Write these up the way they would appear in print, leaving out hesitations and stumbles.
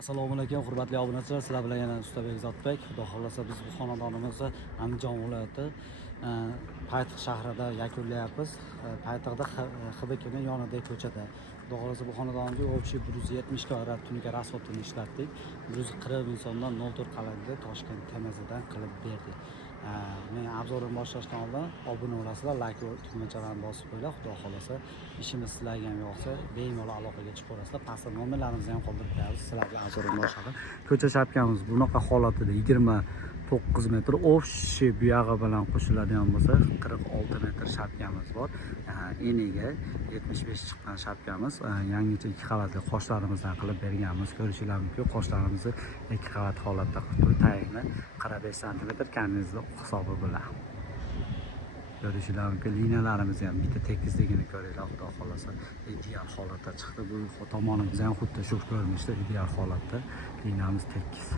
Assalomu alaykum hurmatli obunachilar, sizlar bilan yana Ustabek Zotbek. Xudo xolasa biz bu xonadonimizni Andijon viloyati Paytix shahrida yakunlayapmiz. Paytixda Xibikning yonidagi ko'chada. Xudo xolasa bu xonadonga общий 170 kvadrat tunika rasxotini ishlatdik. 140 ming so'mdan 04 qalamda Toshkent TMZdan qilib berdik. Men obzorini boshlashdan oldin obuna bo'lasizlar, like va tugmachalarni bosib qo'yinglar. Xudo xolasa ishimiz sizlarga ham yoqsa, bemalol aloqaga chiqib ko'rasizlar. Pastda nomerlarimizni ham qoldirib qo'yamiz. Sizlarga obzorini boshladim. Ko'cha shapkamiz bunaqa holatida 29 metr, общий buyog'i bilan qo'shiladigan bo'lsa 46 metr shapkamiz bor. Eniga 75 chiqqan shapkamiz, yangicha 2 qavatli qoshlarimizdan qilib berganmiz. Ko'rishingiz mumkin, qoshlarimizni 2 qavat holatda qilib tayinli 45 sm karnizli hisobi bilan. Ko'rishingiz mumkin, liniyalarimiz ham bitta tekisligini ko'ringlar, xudo xolasa ideal holatda chiqdi. Bu tomonimiz ham xuddi shu ko'rinishda ideal holatda, liniyamiz tekis.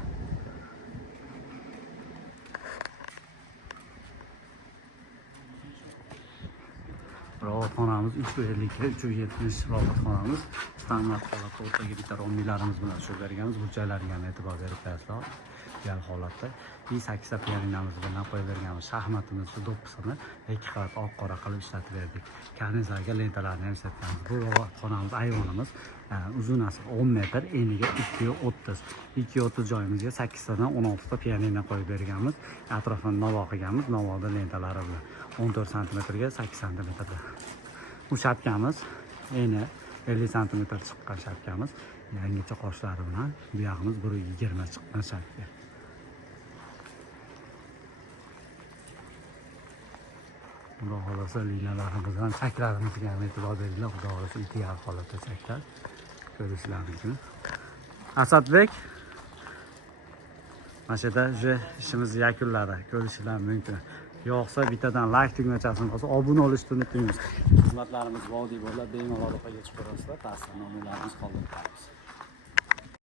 Robotxonamiz 350 370 robotxonamiz. Standart holatda o'rtaga bitta rombiylarimiz bilan shu berganmiz. Burchaklariga ham e'tibor berib qo'yasizlar. Ideal holatda. 8 ta pianinamiz bilan qo'yib berganmiz. Shaxmatimiz shu do'ppisini 2 qavat oq qora qilib ishlatib berdik. Karnizlarga lentalarni ham ishlatganmiz. Bu robotxonamiz, ayvonimiz uzunasi 10 metr, eniga 230. 230 joyimizga 8 tadan 16 ta pianino qo'yib berganmiz. Atrofini novo qilganmiz, novoda lentalari bilan 14 sm ga 8 sm. Bu shapkamiz eni 50 sm chiqqan shapkamiz, yangicha qoshlari bilan. Bu yog'imiz 120 chiqqan shapka. Xudo xolasa liniyalarimiz bilan chaklarimizga ham e'tibor beringlar. Xudo xolasa ideal holatda chaklar. Ko'rishingiz mumkin. Asadbek mana shu yerda ishimizni yakunladi. Ko'rishingiz mumkin. Yo'qsa bittadan like tugmachasini bosib, obuna bo'lishni unutmaymiz. Xizmatlarimiz vodiy bo'lib, bemalol aloqaga chiqib ko'rasizlar. Pastda nomerlarimiz qoldirib qo'yamiz.